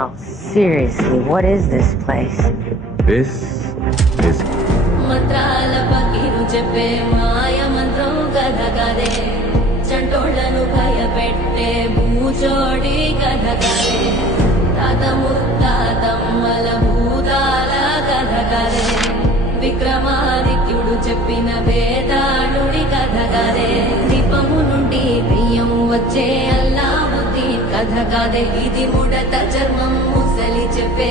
Oh, seriously, what is this place? This is మంత్రాల పకిరు చెప్పే మాయ మంత్రం కథ కదే చంటోళ్లను భయపెట్టే భూచోడి కథ కదే తాత ముత్తాతమ్మల భూతాల కథ కదే విక్రమాదిత్యుడు చెప్పిన వేదాళుడి కథ కదే దీపము నుండి దెయ్యం వచ్చే అల్లావుద్దీన్ కథ కదే ఇది ముడత చర్మం ముసలి చెప్పే